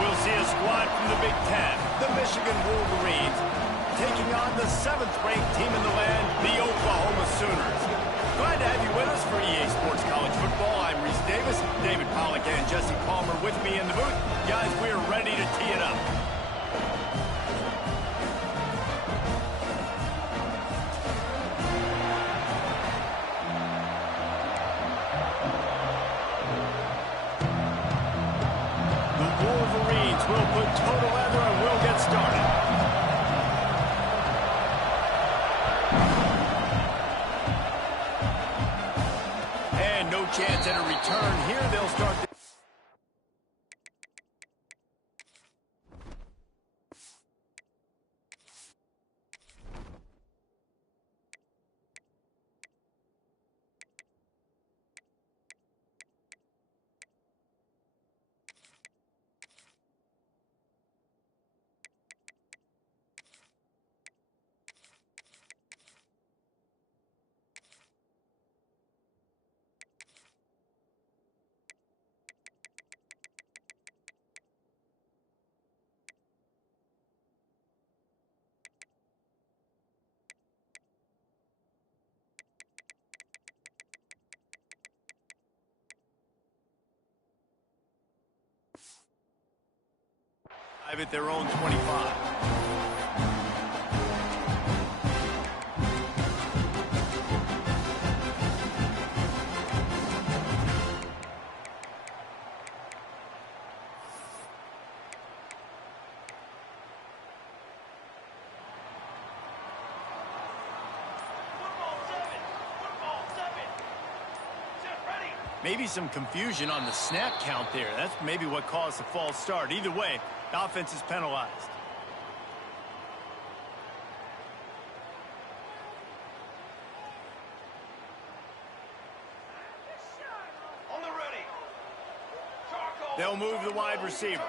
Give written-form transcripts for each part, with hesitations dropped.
we'll see a squad from the Big Ten, the Michigan Wolverines, taking on the 7th-ranked team in the land, the Oklahoma Sooners. Glad to have you with us for EA Sports College Football. I'm Reese Davis, David Pollack and Jesse Palmer with me in the booth. Guys, we're ready to tee it up. We'll put total leather and we'll get started. And no chance at a return here. They'll start. At their own 25. Maybe some confusion on the snap count there. That's maybe what caused the false start. Either way, the offense is penalized. On the ready. They'll move the wide receiver.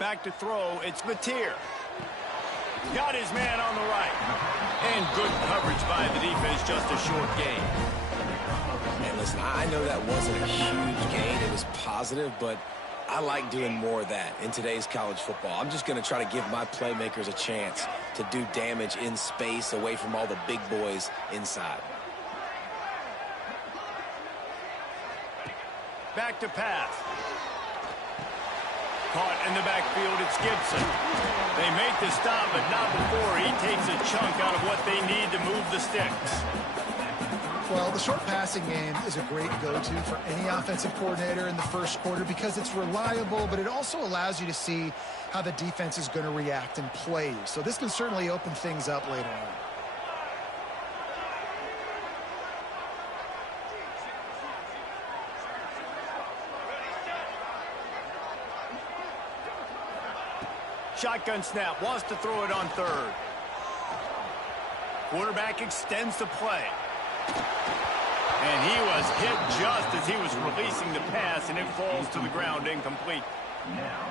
Back to throw, it's Mateer. Got his man on the right. And good coverage by the defense, just a short gain. And listen, I know that wasn't a huge gain. It was positive, but I like doing more of that in today's college football. I'm just going to try to give my playmakers a chance to do damage in space away from all the big boys inside. Back to pass. Caught in the backfield, it's Gibson. They make the stop, but not before he takes a chunk out of what they need to move the sticks. Well, the short passing game is a great go-to for any offensive coordinator in the first quarter because it's reliable, but it also allows you to see how the defense is going to react and play. So this can certainly open things up later on. Shotgun snap, wants to throw it on third. Quarterback extends the play. And he was hit just as he was releasing the pass, and it falls to the ground incomplete.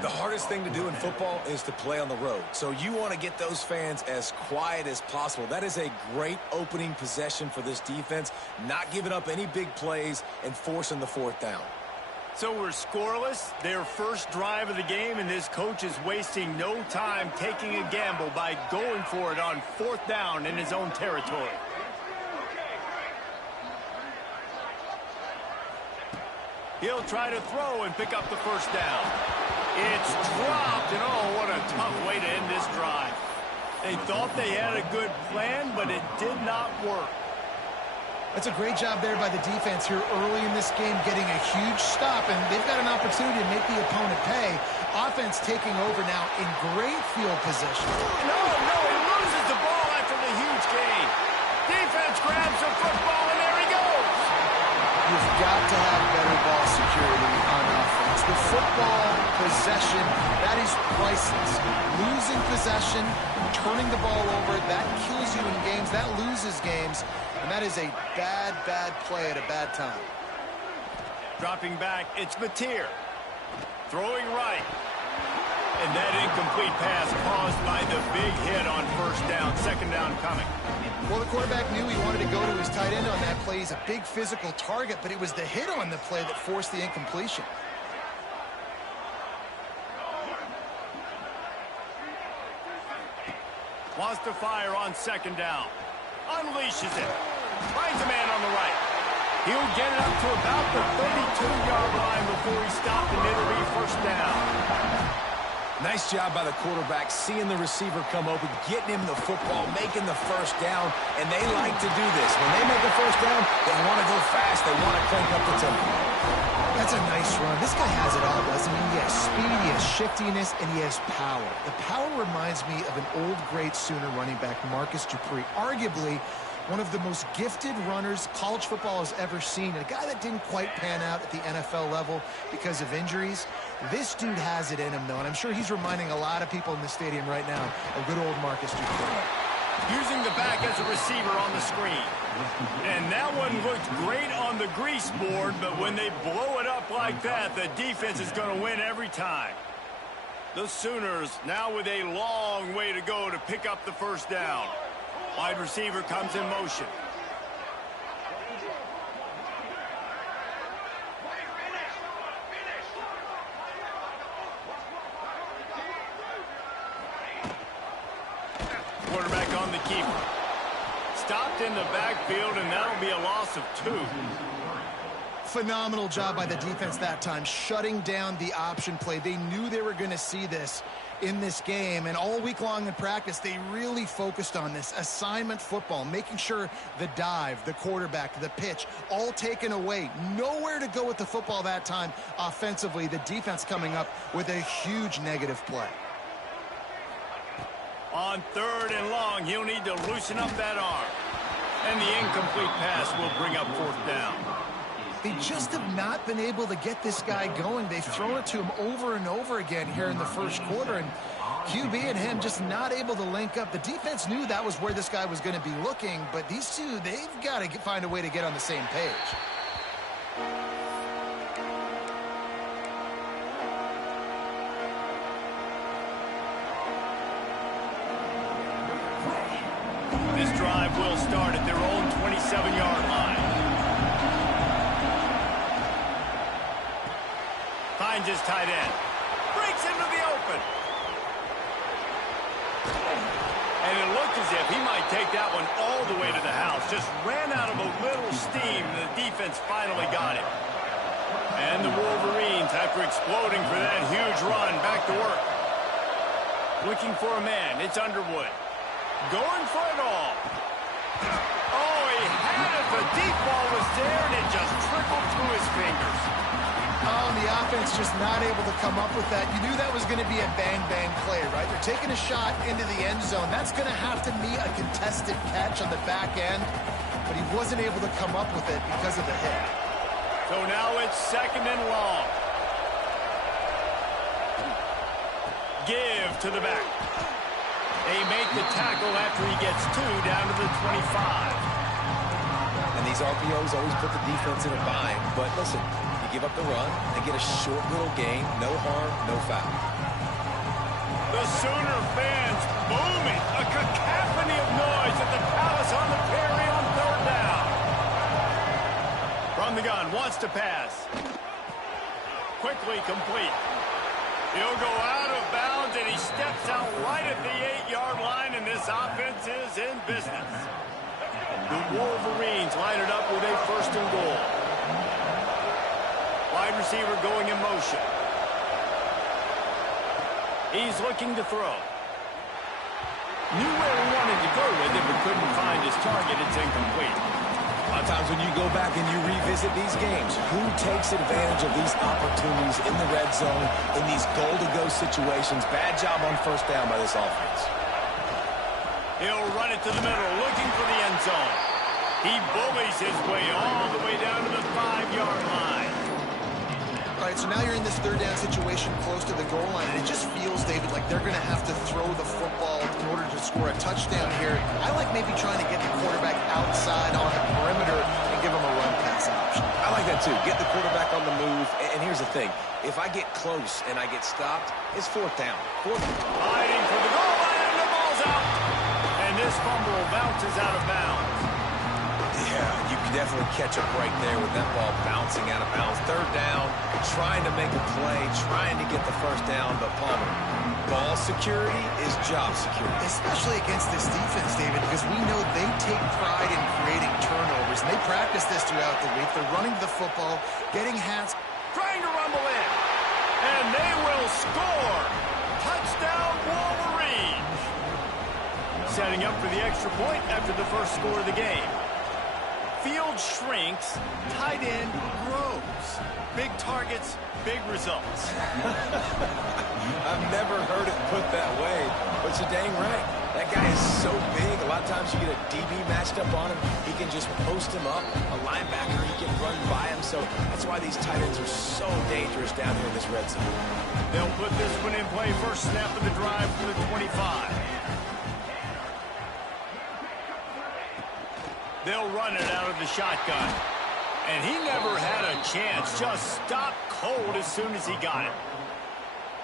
The hardest thing to do in football is to play on the road. So you want to get those fans as quiet as possible. That is a great opening possession for this defense, not giving up any big plays and forcing the fourth down. So we're scoreless, their first drive of the game, and this coach is wasting no time taking a gamble by going for it on fourth down in his own territory. He'll try to throw and pick up the first down. It's dropped, and oh, what a tough way to end this drive. They thought they had a good plan, but it did not work. That's a great job there by the defense here early in this game, getting a huge stop, and they've got an opportunity to make the opponent pay. Offense taking over now in great field position. No, he loses the ball after the huge gain. Defense grabs the football, and there he goes. You've got to have better ball security on offense. The football possession, that is priceless. Losing possession, turning the ball over, that kills you in games, that loses games. And that is a bad play at a bad time. Dropping back, it's Mateer. Throwing right. And that incomplete pass caused by the big hit on first down, second down coming. Well, the quarterback knew he wanted to go to his tight end on that play. He's a big physical target, but it was the hit on the play that forced the incompletion. Wants to fire on second down. Unleashes it. Finds a man on the right. He'll get it up to about the 32-yard line before he stopped, and it'll be first down. Nice job by the quarterback, seeing the receiver come open, getting him the football, making the first down, and they like to do this. When they make a first down, they want to go fast. They want to crank up the tempo. That's a nice run. This guy has it all, doesn't he? He has speed, he has shiftiness, and he has power. The power reminds me of an old, great Sooner running back, Marcus Dupree, arguably one of the most gifted runners college football has ever seen, and a guy that didn't quite pan out at the NFL level because of injuries. This dude has it in him, though, and I'm sure he's reminding a lot of people in the stadium right now of good old Marcus Dupree. Using the back as a receiver on the screen. And that one looked great on the grease board, but when they blow it up like that, the defense is going to win every time. The Sooners now with a long way to go to pick up the first down. Wide receiver comes in motion. Quarterback on the keeper. Stopped in the backfield, and that'll be a loss of 2. Phenomenal job by the defense that time, shutting down the option play. They knew they were going to see this in this game, and all week long in practice, they really focused on this assignment football, making sure the dive, the quarterback, the pitch, all taken away. Nowhere to go with the football that time offensively. The defense coming up with a huge negative play. On 3rd and long, he'll need to loosen up that arm. And the incomplete pass will bring up 4th down. They just have not been able to get this guy going. They've thrown it to him over and over again here in the first quarter, and QB and him just not able to link up. The defense knew that was where this guy was going to be looking, but these two, they've got to find a way to get on the same page. This drive will start at their own 27-yard line. Finds his tight end. Breaks into the open. And it looked as if he might take that one all the way to the house. Just ran out of a little steam. The defense finally got it. And the Wolverines, after exploding for that huge run, back to work. Looking for a man. It's Underwood. Going for it all. Oh, he had it. The deep ball was there, and it just trickled through his fingers. Oh, and the offense just not able to come up with that. You knew that was going to be a bang-bang play, right? They're taking a shot into the end zone. That's going to have to be a contested catch on the back end, but he wasn't able to come up with it because of the hit. So now it's 2nd and long. Give to the back. They make the tackle after he gets 2 down to the 25. And these RPOs always put the defense in a bind, but listen, you give up the run and get a short little gain, no harm, no foul. The Sooner fans booming, a cacophony of noise at the Palace on the Prairie on 3rd down. From the gun, wants to pass. Quickly complete. He'll go out of bounds, and he steps out right at the 8-yard line, and this offense is in business. The Wolverines line it up with a 1st and goal. Wide receiver going in motion. He's looking to throw. Knew where he wanted to go with it, but couldn't find his target. It's incomplete. A lot of times when you go back and you revisit these games, who takes advantage of these opportunities in the red zone, in these goal-to-go situations? Bad job on 1st down by this offense. He'll run it to the middle, looking for the end zone. He bullies his way all the way down to the 5-yard line. All right, so now you're in this 3rd down situation close to the goal line, and it just feels, David, like they're going to have to throw the football in order to score a touchdown here. I like maybe trying to get the quarterback outside on the perimeter and give him a run-pass option. I like that, too. Get the quarterback on the move. And here's the thing. If I get close and I get stopped, it's 4th down. Fighting for the goal line, and the ball's out. And this fumble bounces out of bounds. Yeah, you can definitely catch a break there with that ball bouncing out of bounds. Third down, trying to make a play, trying to get the first down, but Palmer, ball security is job security. Especially against this defense, David, because we know they take pride in creating turnovers, and they practice this throughout the week. They're running the football, getting hats. Trying to rumble in. And they will score. Touchdown, Wolverines. Setting up for the extra point after the first score of the game. Field shrinks, tight end grows. Big targets, big results. I've never heard it put that way, but you're dang right. That guy is so big. A lot of times you get a DB matched up on him. He can just post him up. A linebacker, he can run by him. So that's why these tight ends are so dangerous down here in this red zone. They'll put this one in play. First snap of the drive from the 25. They'll run it out of the shotgun. And he never had a chance. Just stopped cold as soon as he got it.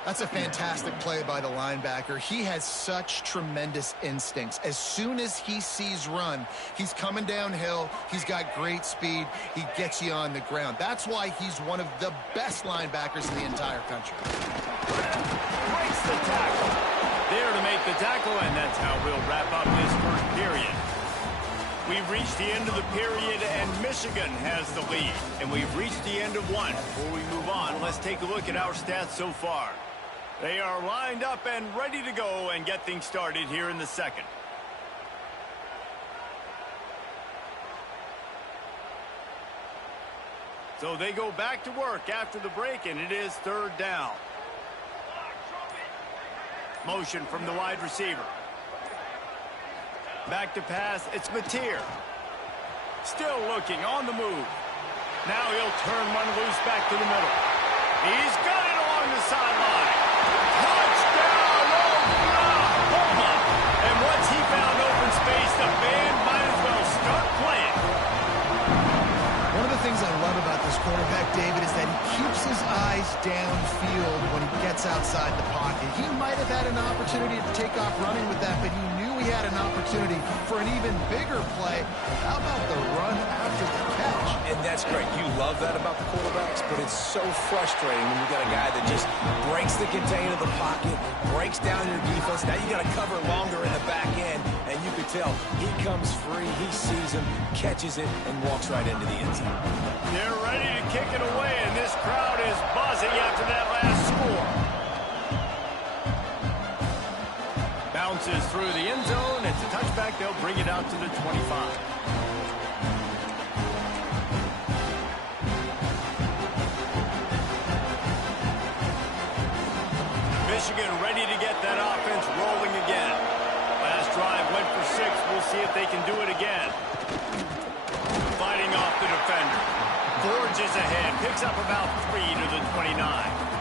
That's a fantastic play by the linebacker. He has such tremendous instincts. As soon as he sees run, he's coming downhill. He's got great speed. He gets you on the ground. That's why he's one of the best linebackers in the entire country. Breaks the tackle. There to make the tackle, and that's how we'll wrap up this first period. We've reached the end of the period, and Michigan has the lead. And we've reached the end of one. Before we move on, let's take a look at our stats so far. They are lined up and ready to go and get things started here in the second. So they go back to work after the break, and it is third down. Motion from the wide receiver. Back to pass, it's Mateer. Still looking, on the move. Now he'll turn one loose back to the middle. He's got it along the sideline. Touchdown, Oklahoma! And once he found open space, the band might as well start playing. One of the things I love about this quarterback, David, is that he keeps his eyes downfield when he gets outside the pocket. He might have had an opportunity to take off running with that, but he knew he had an opportunity for an even bigger play. How about the run after the catch? And that's great. You love that about the quarterbacks, but it's so frustrating when you got a guy that just breaks the contain of the pocket, breaks down your defense. Now you got to cover longer in the back end, and you could tell he comes free, he sees him, catches it, and walks right into the end zone. They're ready to kick it away, and this crowd is buzzing after that last score. Bounces through the end zone. It's a touchback. They'll bring it out to the 25. Michigan ready to get that offense rolling again. Last drive went for 6. We'll see if they can do it again. Fighting off the defender. Forges ahead. Picks up about 3 to the 29.